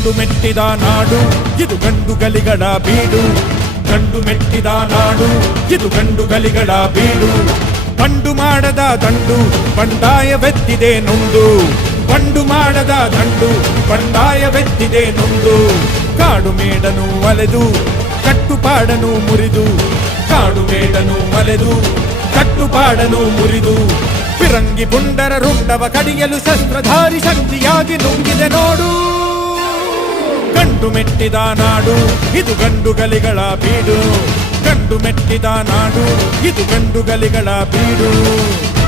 ಗಂಡು ಮೆಟ್ಟಿದ ನಾಡು ಇದು ಗಂಡು ಗಲಿಗಳ ಬೀಡು ಗಂಡು ಮೆಟ್ಟಿದ ನಾಡು ಇದು ಗಂಡು ಗಲಿಗಳ ಬೀಡು ಬಂಡು ಮಾಡದ ದಂಡು ಬಂಡಾಯವೆತ್ತಿದೆ ನೊಂದು ಬಂಡು ಮಾಡದ ದಂಡು ಬಂಡಾಯವೆತ್ತಿದೆ ನೊಂದು ಕಾಡು ಮೇಡನು ಅಲೆದು ಕಟ್ಟುಪಾಡನು ಮುರಿದು ಕಾಡು ಮೇಡನು ಅಲೆದು ಕಟ್ಟುಪಾಡನು ಮುರಿದು ಫಿರಂಗಿ ಪುಂಡರ ರುಂಡವ ಕಡಿಯಲು ಶಸ್ತ್ರಧಾರಿ ಶಕ್ತಿಯಾಗಿ ನುಂಗಿದೆ ನೋಡು ಗಂಡು ಮೆಟ್ಟಿದ ನಾಡು ಇದು ಗಂಡು ಗಲಿಗಳ ಬೀಡು ಗಂಡು ಮೆಟ್ಟಿದ ನಾಡು ಇದು ಗಂಡು ಗಲಿಗಳ ಬೀಡು